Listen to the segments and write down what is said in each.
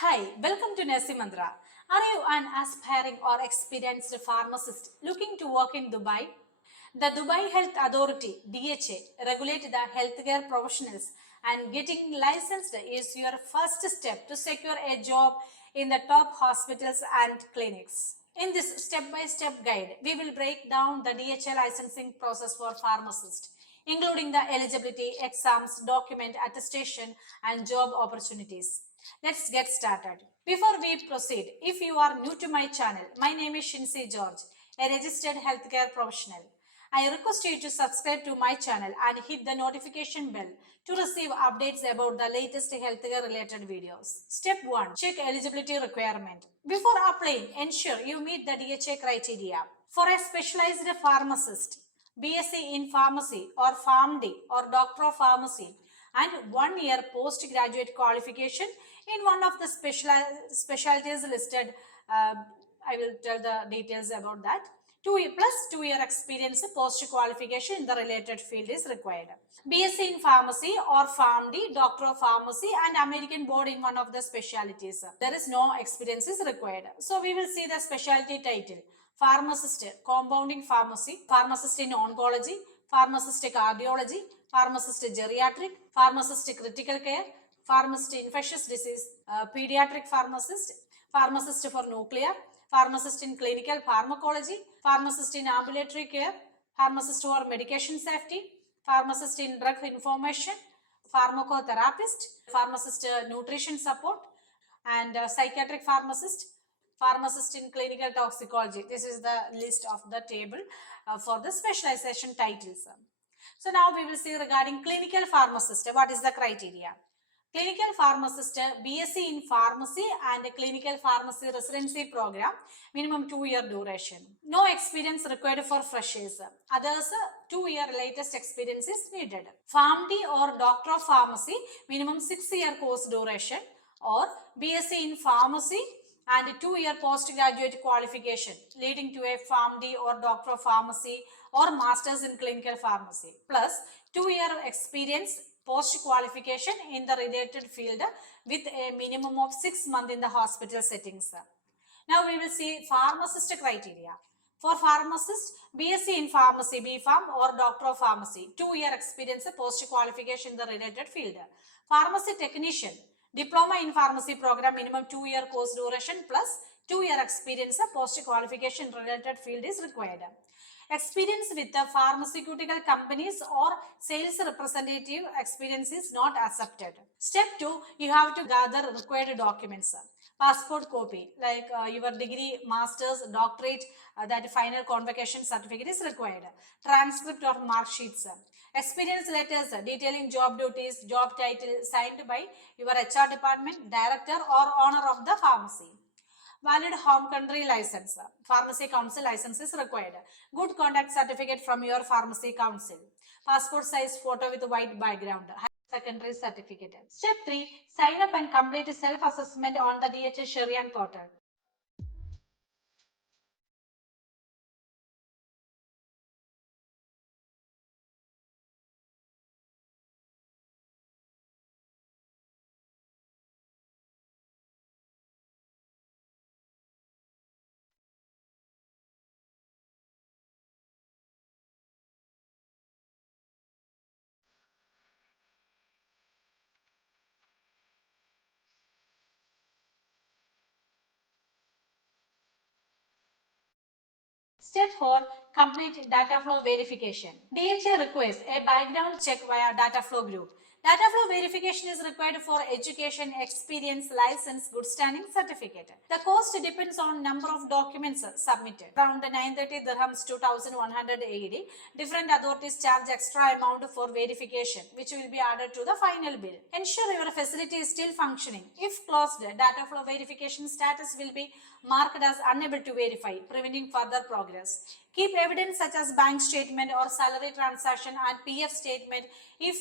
Hi, welcome to Manthra. Are you an aspiring or experienced pharmacist looking to work in Dubai? The Dubai Health Authority (DHA) regulate the healthcare professionals, and getting licensed is your first step to secure a job in the top hospitals and clinics. In this step-by-step guide, we will break down the DHA licensing process for pharmacists, including the eligibility, exams, document attestation, and job opportunities. Let's get started. Before we proceed, if you are new to my channel, my name is Shinsi George, a registered healthcare professional. I request you to subscribe to my channel and hit the notification bell to receive updates about the latest healthcare related videos. Step 1. Check eligibility requirement. Before applying, ensure you meet the DHA criteria. For a specialized pharmacist, BSc in Pharmacy or PharmD or Doctor of Pharmacy, and 1 year postgraduate qualification in one of the specialties listed. I will tell the details about that. 2 year experience post qualification in the related field is required. BSc in Pharmacy or PharmD, Doctor of Pharmacy, and American Board in one of the specialties. There is no experience is required. So we will see the specialty title: Pharmacist, Compounding Pharmacy, Pharmacist in Oncology, Pharmacist Cardiology, Pharmacist Geriatric, Pharmacist Critical Care, Pharmacist Infectious Disease, Pediatric Pharmacist, Pharmacist for Nuclear, Pharmacist in Clinical Pharmacology, Pharmacist in Ambulatory Care, Pharmacist for Medication Safety, Pharmacist in Drug Information, Pharmacotherapist, Pharmacist Nutrition Support, and Psychiatric Pharmacist, Pharmacist in Clinical Toxicology. This is the list of the table for the specialization titles. So now we will see regarding clinical pharmacist. What is the criteria? Clinical pharmacist, BSc in Pharmacy and Clinical Pharmacy Residency Program, minimum 2-year duration. No experience required for freshers. Others, 2-year latest experience is needed. PharmD or Doctor of Pharmacy, minimum 6-year course duration, or BSc in Pharmacy and 2-year postgraduate qualification leading to a PharmD or Doctor of Pharmacy or Masters in Clinical Pharmacy, plus 2-year experience post-qualification in the related field with a minimum of 6 months in the hospital settings. Now we will see pharmacist criteria. For pharmacist, BSc in Pharmacy, B.Pharm or Doctor of Pharmacy, 2-year experience post-qualification in the related field. Pharmacy technician, Diploma in Pharmacy program, minimum 2-year course duration plus 2-year experience post-qualification related field is required. Experience with the pharmaceutical companies or sales representative experience is not accepted. Step 2, you have to gather required documents. Passport copy, like your degree, master's, doctorate, that final convocation certificate is required. Transcript or mark sheets. Experience letters detailing job duties, job title signed by your HR department, director or owner of the pharmacy. Valid home country license, pharmacy council license is required. Good contact certificate from your pharmacy council. Passport size photo with white background. Secondary certificate. Step 3, sign up and complete self-assessment on the DHA Sharian portal. Step 4, complete Dataflow verification. DHA requires a background check via Dataflow group. Dataflow verification is required for education, experience, license, good standing certificate. The cost depends on number of documents submitted. Around 930 dirhams to 1100 AED. Different authorities charge extra amount for verification, which will be added to the final bill. Ensure your facility is still functioning. If closed, Dataflow verification status will be marked as unable to verify, preventing further progress. Keep evidence such as bank statement or salary transaction and PF statement if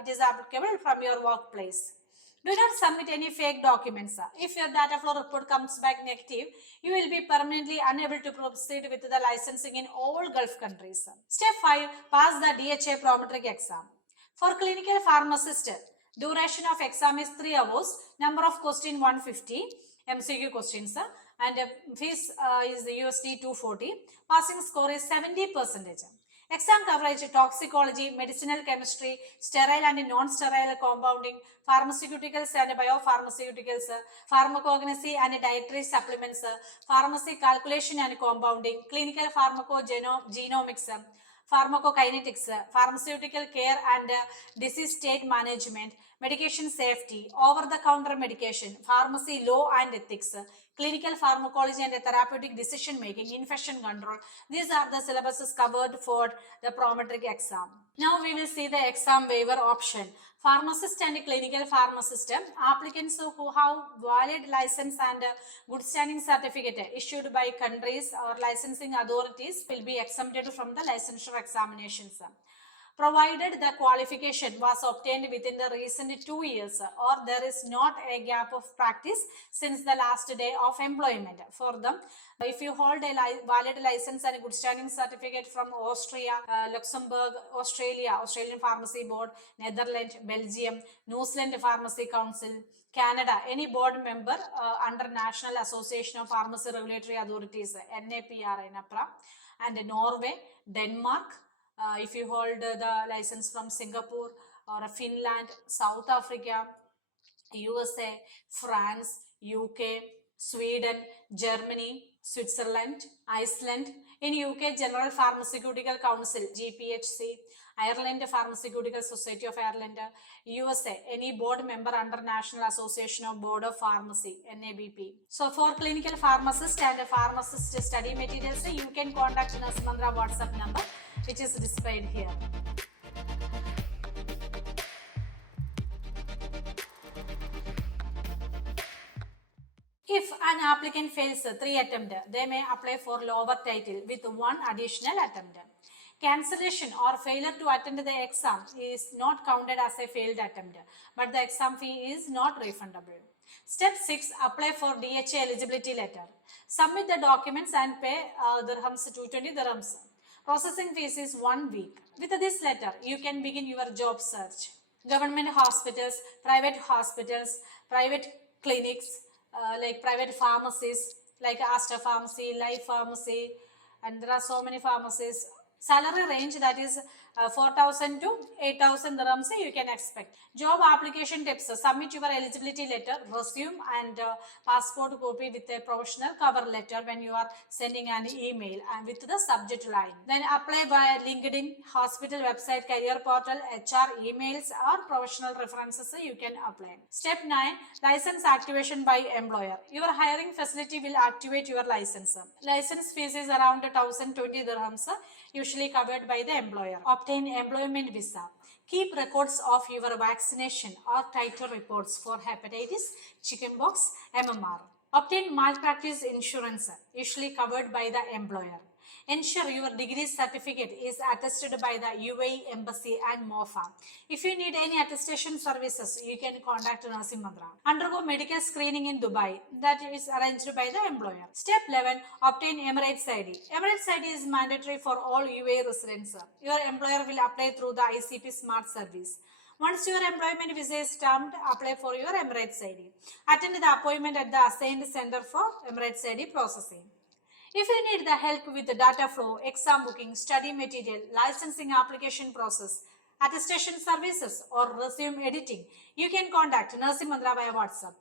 it is applicable from your workplace. Do not submit any fake documents. If your Dataflow report comes back negative, you will be permanently unable to proceed with the licensing in all Gulf countries. Step 5, pass the DHA Prometric exam. For clinical pharmacist, Duration of exam is 3 hours. Number of question 150 MCQ questions. And fees is USD 240. Passing score is 70%. Exam coverage: toxicology, medicinal chemistry, sterile and non-sterile compounding, pharmaceuticals and biopharmaceuticals, pharmacognosy and dietary supplements, pharmacy calculation and compounding, clinical pharmacogenomics, pharmacokinetics, pharmaceutical care and disease state management, medication safety, over-the-counter medication, pharmacy law and ethics, clinical pharmacology and therapeutic decision making, infection control. These are the syllabuses covered for the Prometric exam. Now we will see the exam waiver option. Pharmacist and clinical pharmacist, applicants who have valid license and good standing certificate issued by countries or licensing authorities will be exempted from the licensure examinations, provided the qualification was obtained within the recent 2 years or there is not a gap of practice since the last day of employment. For them, if you hold a valid license and good standing certificate from Austria, Luxembourg, Australia, Australian Pharmacy Board, Netherlands, Belgium, New Zealand Pharmacy Council, Canada, any board member under National Association of Pharmacy Regulatory Authorities, NAPRA, and Norway, Denmark, if you hold the license from Singapore or Finland, South Africa, USA, France, UK, Sweden, Germany, Switzerland, Iceland. In UK, General Pharmaceutical Council, GPHC, Ireland, Pharmaceutical Society of Ireland, USA, any board member under National Association of Board of Pharmacy, NABP. So for clinical pharmacist and pharmacist study materials, you can contact Nurse Manthra WhatsApp number, which is displayed here. If an applicant fails 3 attempts, they may apply for lower title with 1 additional attempt. Cancellation or failure to attend the exam is not counted as a failed attempt, but the exam fee is not refundable. Step 6. Apply for DHA eligibility letter. Submit the documents and pay dirhams, 220 dirhams. Processing fees is 1 week. With this letter, you can begin your job search. Government hospitals, private clinics, like private pharmacies, like Asta Pharmacy, Life Pharmacy, and there are so many pharmacies. Salary range, that is 4,000 to 8,000 dirhams you can expect. Job application tips: submit your eligibility letter, resume and passport copy with a professional cover letter when you are sending an email and with the subject line. Then apply via LinkedIn, hospital website, career portal, HR, emails or professional references you can apply. Step 9. License activation by employer. Your hiring facility will activate your license. License fees is around 1,020 dirhams, usually covered by the employer. Obtain employment visa. Keep records of your vaccination or titer reports for hepatitis, chickenpox, MMR. Obtain malpractice insurance, usually covered by the employer. Ensure your degree certificate is attested by the UAE Embassy and MOFA. If you need any attestation services, you can contact Nurse Manthra. Undergo medical screening in Dubai, that is arranged by the employer. Step 11. Obtain Emirates ID. Emirates ID is mandatory for all UAE residents. Your employer will apply through the ICP Smart Service. Once your employment visa is stamped, apply for your Emirates ID. Attend the appointment at the assigned center for Emirates ID processing. If you need the help with the Dataflow, exam booking, study material, licensing application process, attestation services or resume editing, you can contact Nurse Manthra via WhatsApp.